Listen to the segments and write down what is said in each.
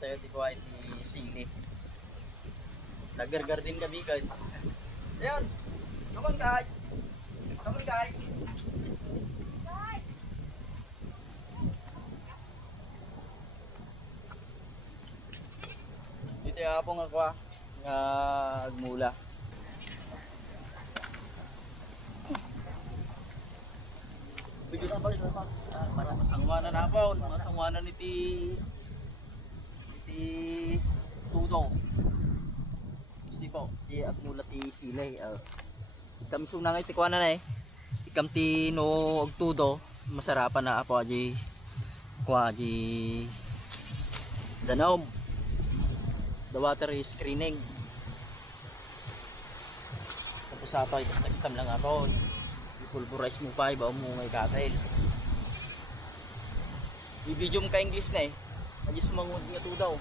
tayo di ko ay di sili. Nag-garden kami guys. Ayun. Come on guys. Come on guys. Dito yung apong ako nga agmula. Bigyan na balik na para masangwanan na po. Masangwanan iti tudo. Gusto po, di agmula ti silay. Ikam sunang iti kuana na eh. Ikam ti no agtudo. Masarapan na ako aji kuha aji danaw. The water is screening. Tapos ato ay kastam lang ako. I-pulverize mo pa iba mo ngay kakail. I-video mo ka English na eh. Aji sumangod nga to daw.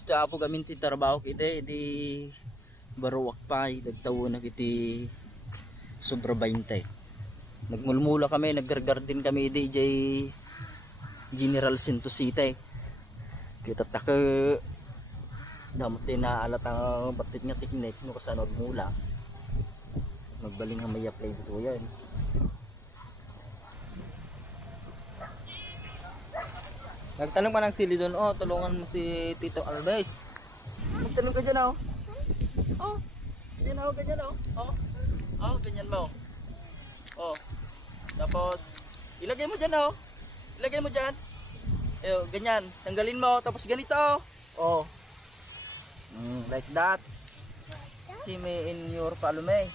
Gusto ako gamin ti trabaho kita di baruwak pa dagtawo na kiti sobra 20. Nagmulmula kami, naggargarden kami di jay General Santos City. Kita taka damot din na alat ang batit nga teknik no kasanod mula. Magbaling nga may apply dito yan. Nagtanong pa ng sili doon, oh, tulungan mo si Tito Alves. Magtanong ka dyan, oh. Oh, ganyan, oh, ganyan, oh. Oh, oh, ganyan mo. Oh, tapos, ilagay mo dyan, oh. Ilagay mo dyan. Eh, ganyan, tanggalin mo, tapos ganito, oh. Like that. See me in your palume.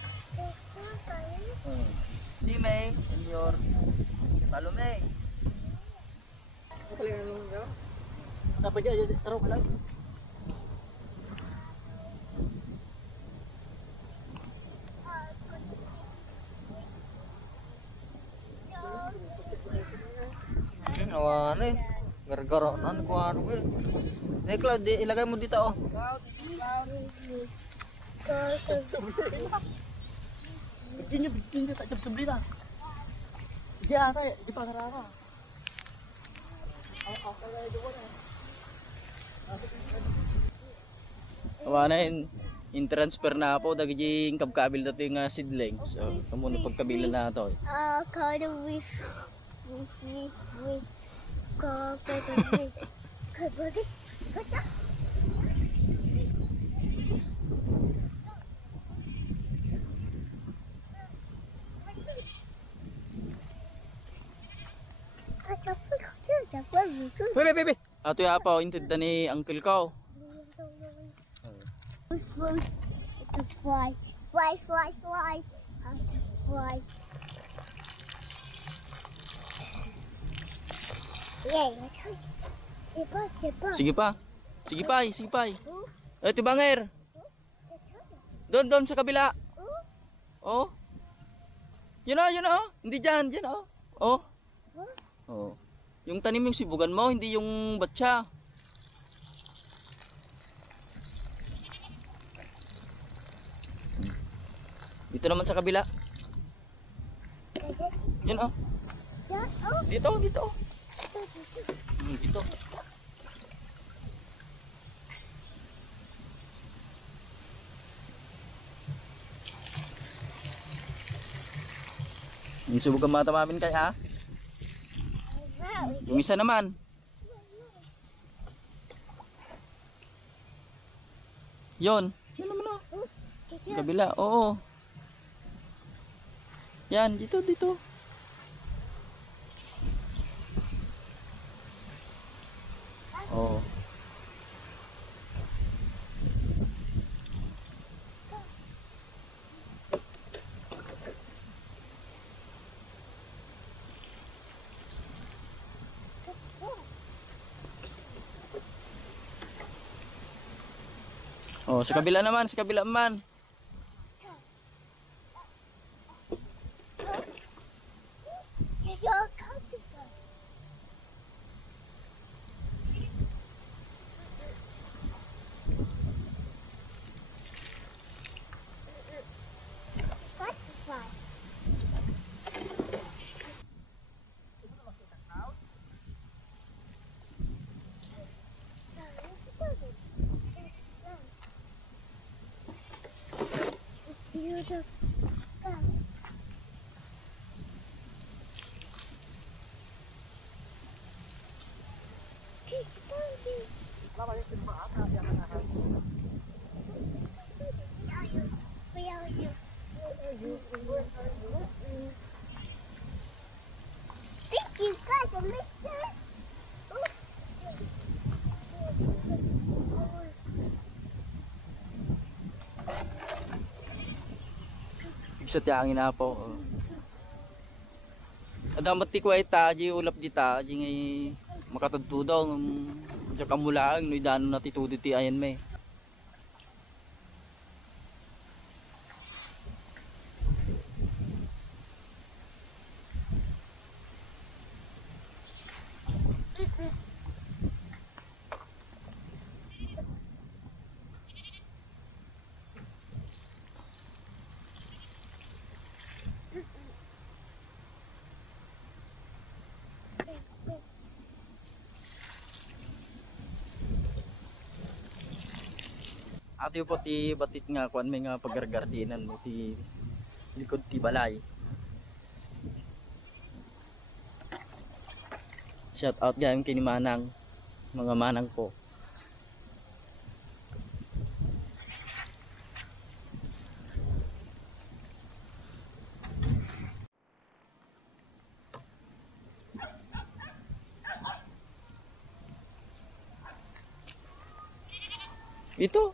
See me in your palume. Kalian nung enggak? Apa aja taruh ke lagi. Awan eh. Gara-gara nan ko ano ko. Eh Cloud, ilagay mo dito oh. Begini tak jeb-jeb dah. Dia ata di pasar apa? Awana in-transfer na po daging kabkabil dato yung seedlings. So kamo ni pagkabilan na to. Kada with kabagit. Kacha. Bebe. Ato ya pa intid ni uncle ko. Fly. Sige pa. Sige pa. Eh tibanger. Doon sa kabila. Oh. Yun oh. Hindi dyan oh. Oh. Oh. Yung tanim yung sibugan mo, hindi yung batsa. Dito naman sa kabila. Yan oh. Dito. Dito. Yung sibugan matamamin kay ha? Yung isa naman. Yon naman oh. Kabila, oo. Yan, dito. Oo. Oh, sa kabila naman, sa kabila man. You're comfortable. Butterfly. Beautiful. Thank you guys, I missed it. Sa tiangin na po. Adamat ti kweta, di ulap di ta, di ngay makatudtudong. Diyan kamulaan, no idano na titudo ti ayan may. Ati po ti batit nga kuan may nga paggargardinan mo ti likod ti balay. Shout out gayam kini Manang, mga manang ko.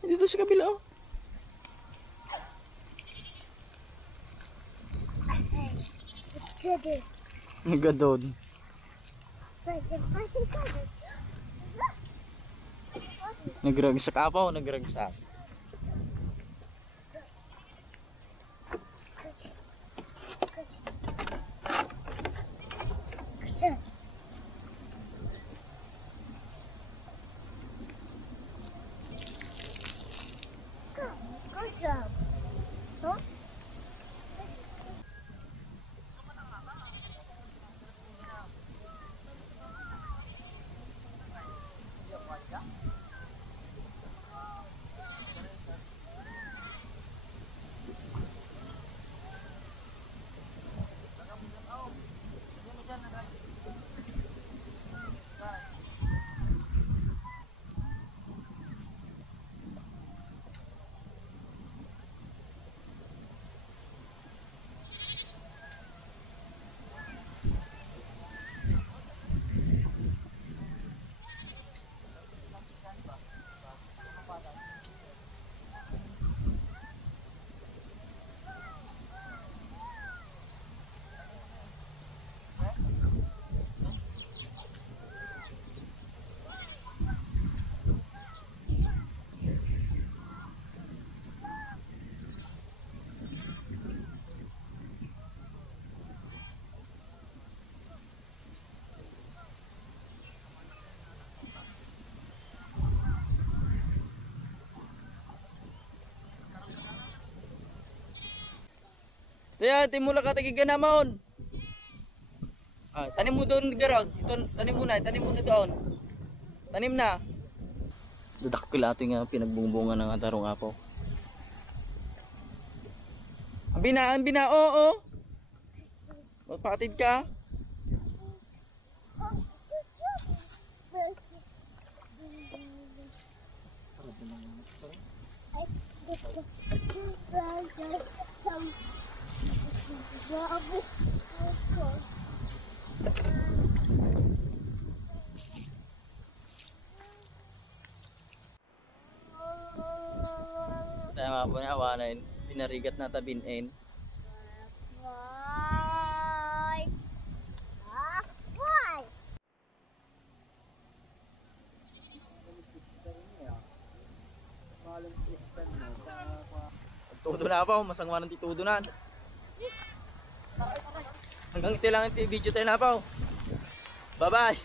Dito sa kabila oh. Nagadod. Nagragsak apaw, nagragsak. Good job. Huh? Kaya timula ka tagi ganamon. Ah, tanim mo doon garon. Ito tanim mo na doon. Tanim na. Dadakpil ato nga pinagbungbungan ng atarong apo. Ang bina, oo. Magpatid ka. Tayo nga po niya, awanan. Pinarigat na tabinin. galing sa Tudo na po, masangwa ng titudo na. Hanggang ito lang ang video tayo na po. Bye bye.